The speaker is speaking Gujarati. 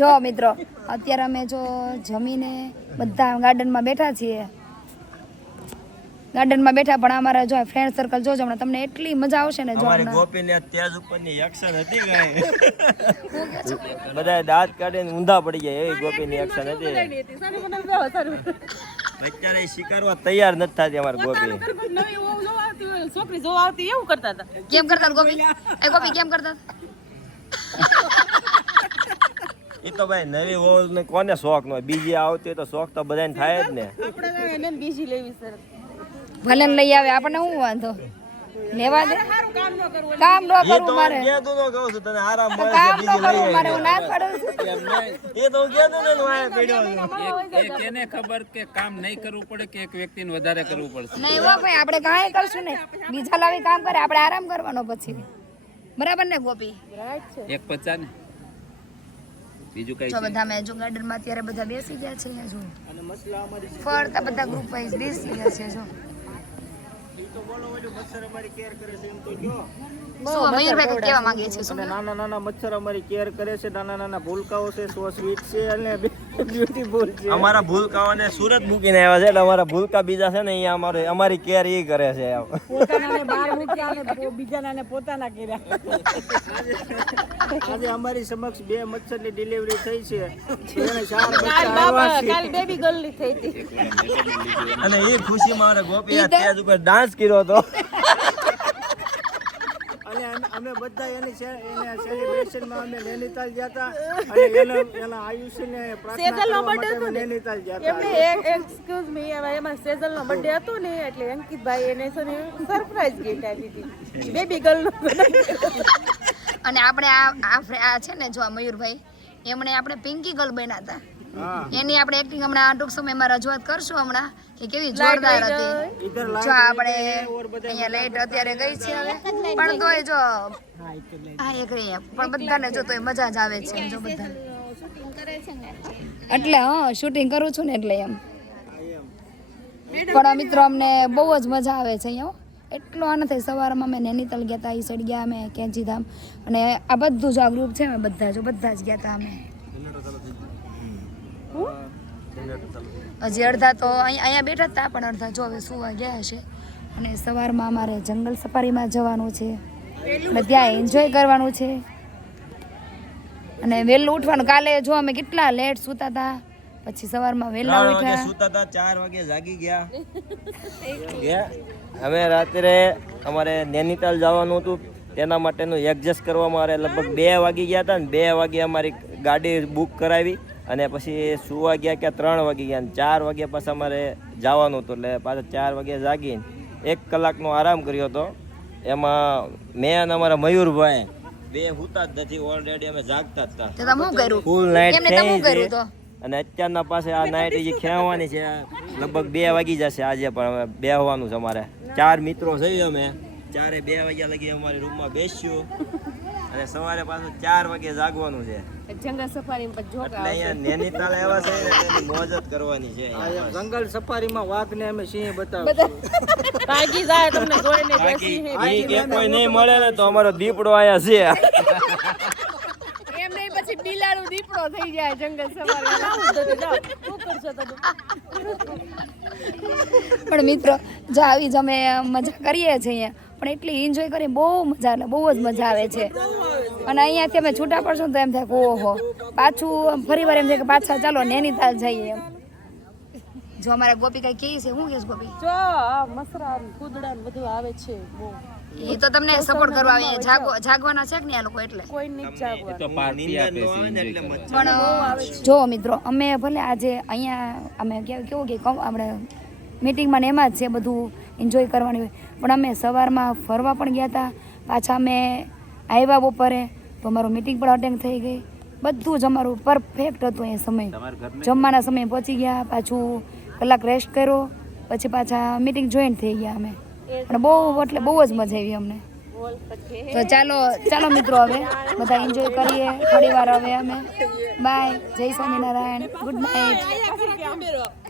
જો મિત્રો અત્યારે અમે જો જમીને બધા ગાર્ડનમાં બેઠા છીએ. ગાર્ડનમાં બેઠા પણ અમારા જો ફ્રેન્ડ સર્કલ જોજો હમણાં તમને એટલી મજા આવશે ને. જો અમારી ગોપીને તેજ ઉપરની એક્શન હતી ગઈ. બધા દાંત કાઢીને ઊંધા પડી ગયા એવી ગોપીની એક્શન હતી. અત્યારે શિકારવા તૈયાર નથી થતી અમારી ગોપી. છોકરી જોવા આવતી એવું કરતા હતા. કેમ કરતા ગોપી? એ ગોપી કેમ કરતા? એ તો ભાઈ નવી વહુ ને કોને શોખ ન હોય? બીજી આવતી હોય તો શોખ તો બધાને થાય જ ને. આપણે બીજી લેવી સર. ભલે લઈ આવે આપણને શું વાંધો? લેવા દે. કામ ન કરવું મારે. એ તો હું કહું છું તને આરામ મળે છે કામ ન બીજી કરવું લઈ મારે હું ના પાડું છું. એ તો હું કહેતો ને વાય પડ્યો એ કેને ખબર કે કામ નહીં કરવું પડે કે એક વ્યક્તિને વધારે કરવું પડશે? નહીં હો ભાઈ આપણે કાંઈ કરશું ને. બીજા લાવી કામ કરે આપણે આરામ કરવાનો પછી. બરાબર ને ગોપી? એક 50 ને બીજું કઈ જો બધા મેં જો ગાર્ડનમાં અત્યારે બધા બેસી ગયા છે. જો ફરતા બધા ગ્રુપ વાઇઝ બેસી ગયા છે. જો શું મયુરભાઈ કઈ કહેવા માંગે છે? શું નાના નાના મચ્છર અમારી કેર કરે છે. નાના નાના ભૂલકાઓ છે, સો સ્વીટ છે અને બ્યુટીફુલ છે. અમારા ભૂલકાઓને સુરત મૂકીને આવ્યા છે એટલે અમારા ભૂલકા બીજા છે ને અહીંયા અમારી કેર ઈ કરે છે. પોતાનાને બહાર મૂક્યા અને બીજાનાને પોતાના કર્યા. આજે અમારી સમક્ષ 2 મચ્છરની ડિલિવરી થઈ છે. કાલ બેબી ગર્લ ની થઈ હતી અને એ ખુશીમાં મારા ગોપીએ સ્ટેજ ઉપર ડાન્સ કર્યો હતો. અને અમે બધા એની સેલિબ્રેશનમાં અમે નૈનીતાલ ગયા હતા અને એના આયુષ્યને પ્રાર્થના કરવા માટે અમે નૈનીતાલ ગયા હતા. એમને એક્સક્યુઝ મી એમાં સેજલ નો બર્થડે હતો ને એટલે અંકિતભાઈ એને સરપ્રાઈઝ ગિફ્ટ આપી હતી બેબી ગર્લ નો. અને આપણે આ છે ને જો મયુરભાઈ એમણે આપણે પિંકી ગર્લ બન્યા હતા. એની આપણે એક્ટિંગ હમણાં ટૂંક સમયમાં રજૂઆત કરશું હમણાં કે કેવી જોરદાર હતી. જો આપણે અહીંયા લાઈટ અત્યારે ગઈ છે હવે પણ તોય જો હા એક રહી પણ બધાને જો તોય મજા જ આવે છે. જો બધાને એટલે હા શૂટિંગ કરું છું ને એટલે એમ. પણ મિત્રો અમને બહુ જ મજા આવે છે અહીંયા. એટલો આનંદ થાય. સવારમાં અમે નૈનીતાલ ગયા હતા, એ સાઈડ ગયા અમે કેંચીધામ અને આ બધું જ આ ગ્રુપ છે અમે બધા જ ગયા હતા અમે. હજી અડધા તો અહીંયા બેઠા હતા પણ અડધા જો હવે સુવા ગયા હશે. અને સવારમાં અમારે જંગલ સફારીમાં જવાનું છે અને ત્યાં એન્જોય કરવાનું છે અને વહેલું ઉઠવાનું. કાલે જો અમે કેટલા લેટ સૂતા હતા પછી સવારમાં વહેલા ઉઠ્યા. સૂતા હતા 4 વાગે જાગી ગયા. અમે રાત્રે અમારે નૈનીતાલ જવાનું હતું તેના માટેનું એડજસ્ટ કરવામાં અમારે લગભગ 2 વાગી ગયા હતા ને 2 વાગે અમારી ગાડી બુક કરાવી અને પછી સુવા ગયા કે 3 વાગી ગયા ને 4 વાગ્યા પછી અમારે જવાનું હતું એટલે પાછા 4 વાગે જાગીને 1 કલાકનો આરામ કર્યો હતો. એમાં મેં અને અમારા મયુરભાઈ 2 હુતા જ નથી. ઓલરેડી અમે જાગતા જ હતા. ફૂલ નાઇટ થઈ અને અત્યારના પાસે આ નાઇટ જે ખેવાની છે લગભગ 2 વાગી જશે આજે પણ અમે બેહવાનું છે. અમારે 4 મિત્રો છીએ અમે 2 વાગ્યા લગી અમારી રૂમમાં બેસ્યું અને સવારે પાછું 4 વાગે જાગવાનું છે. જંગલ સફારીમાં પછી જોક એટલે અહીંયા નૈનીતાલ આવ્યા છે ને તેની મોજ જ કરવાની છે. જંગલ સફારીમાં વાઘને અમે સિંહ બતાવશું. ભાગી જાય તમને જોઈને સિંહ કોઈ નહીં મળે ને તો અમારો દીપડો આયા છે. એમ નહીં પછી બિલાડું દીપડો થઈ જાય જંગલ સફારી. પણ મિત્રો જો આવી જ અમે મજા કરીએ છીએ અહીંયા પણ એટલી એન્જોય કરીએ બહુ મજા એટલે બહુ જ મજા આવે છે. અને અહીંયાથી અમે છૂટા પડશું તો એમ થાય કે ઓહો પાછું ફરી વાર એમ થાય કે પાછા ચાલો નૈનીતાલ જઈએ એમ. જો અમારા ગોપી કઈ કહે છે શું કહે ગોપી? જો મસરા કૂદડા બધું આવે છે બહુ. એ તો તમને સપોર્ટ કરવા આવે જાગવાના છે કે નહીં આ લોકો એટલે કોઈ નહીં જાગવા. તો પાર્ટી આપે છે પણ જો મિત્રો અમે ભલે આજે અહીંયા અમે કેવું કે આપણે મીટિંગમાં ને એમાં જ છે બધું એન્જોય કરવાની હોય પણ અમે સવારમાં ફરવા પણ ગયા હતા. પાછા અમે આવ્યા બપોરે તો અમારું મીટિંગ પણ અટેન્ડ થઈ ગઈ. બધું જ અમારું પરફેક્ટ હતું. એ સમય જમવાના સમયે પહોંચી ગયા પાછું કલાક રેસ્ટ કર્યો પછી પાછા મીટિંગ જોઈન થઈ ગયા અમે. અને બહુ એટલે બહુ જ મજા આવી અમને. તો ચાલો મિત્રો હવે બધા એન્જોય કરીએ થોડી વાર હવે અમે. બાય. જય સ્વામિનારાયણ. Good night.